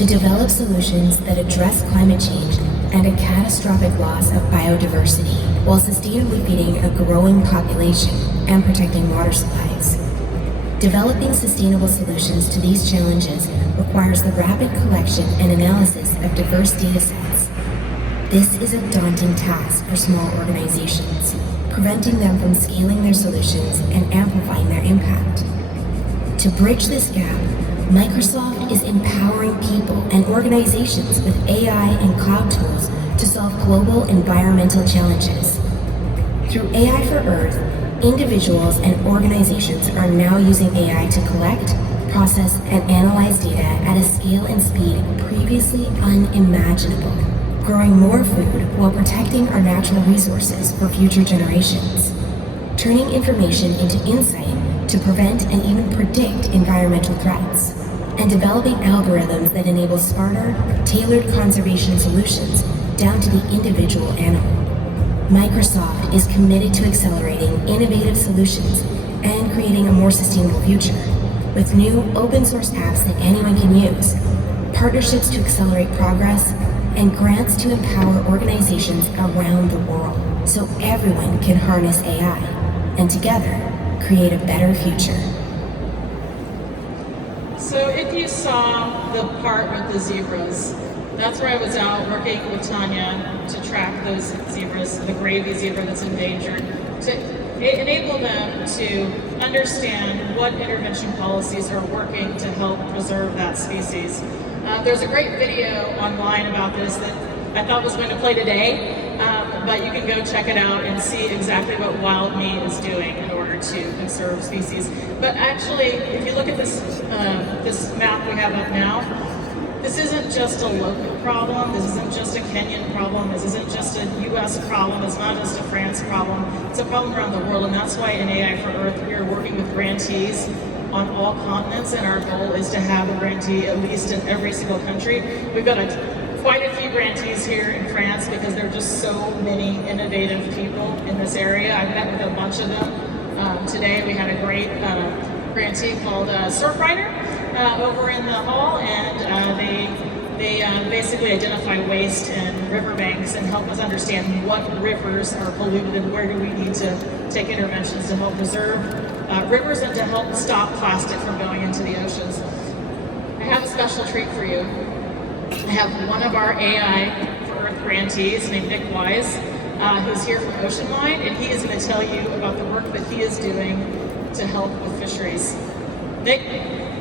to develop solutions that address climate change and a catastrophic loss of biodiversity while sustainably feeding a growing population and protecting water supplies. Developing sustainable solutions to these challenges requires the rapid collection and analysis of diverse data sets. This is a daunting task for small organizations, preventing them from scaling their solutions and amplifying their impact. To bridge this gap, Microsoft is empowering people and organizations with AI and cloud tools to solve global environmental challenges. Through AI for Earth, individuals and organizations are now using AI to collect, process, and analyze data at a scale and speed previously unimaginable, growing more food while protecting our natural resources for future generations, turning information into insight to prevent and even predict environmental threats, and developing algorithms that enable smarter, tailored conservation solutions down to the individual animal. Microsoft is committed to accelerating innovative solutions and creating a more sustainable future with new open source apps that anyone can use, partnerships to accelerate progress, and grants to empower organizations around the world so everyone can harness AI and together create a better future. So if you saw the part with the zebras, that's where I was out working with Tanya to track those zebras, the gravy zebra that's endangered, to enable them to understand what intervention policies are working to help preserve that species. There's a great video online about this that I thought was going to play today, but you can go check it out and see exactly what wild meat is doing in order to conserve species. But actually, if you look at this, this map we have up now, this isn't just a local problem, this isn't just a Kenyan problem, this isn't just a US problem, it's not just a France problem, it's a problem around the world, and that's why in AI for Earth we are working with grantees on all continents, and our goal is to have a grantee at least in every single country. We've got quite a few grantees here in France because there are just so many innovative people in this area. I've met with a bunch of them. Today we had a great grantee called Surfrider over in the hall, and they basically identify waste in riverbanks and help us understand what rivers are polluted and where do we need to take interventions to help preserve rivers and to help stop plastic from going into the oceans. I have a special treat for you. I have one of our AI for Earth grantees named Nick Wise, who's here from Oceanline, and he is going to tell you about the work that he is doing to help with fisheries. Nick?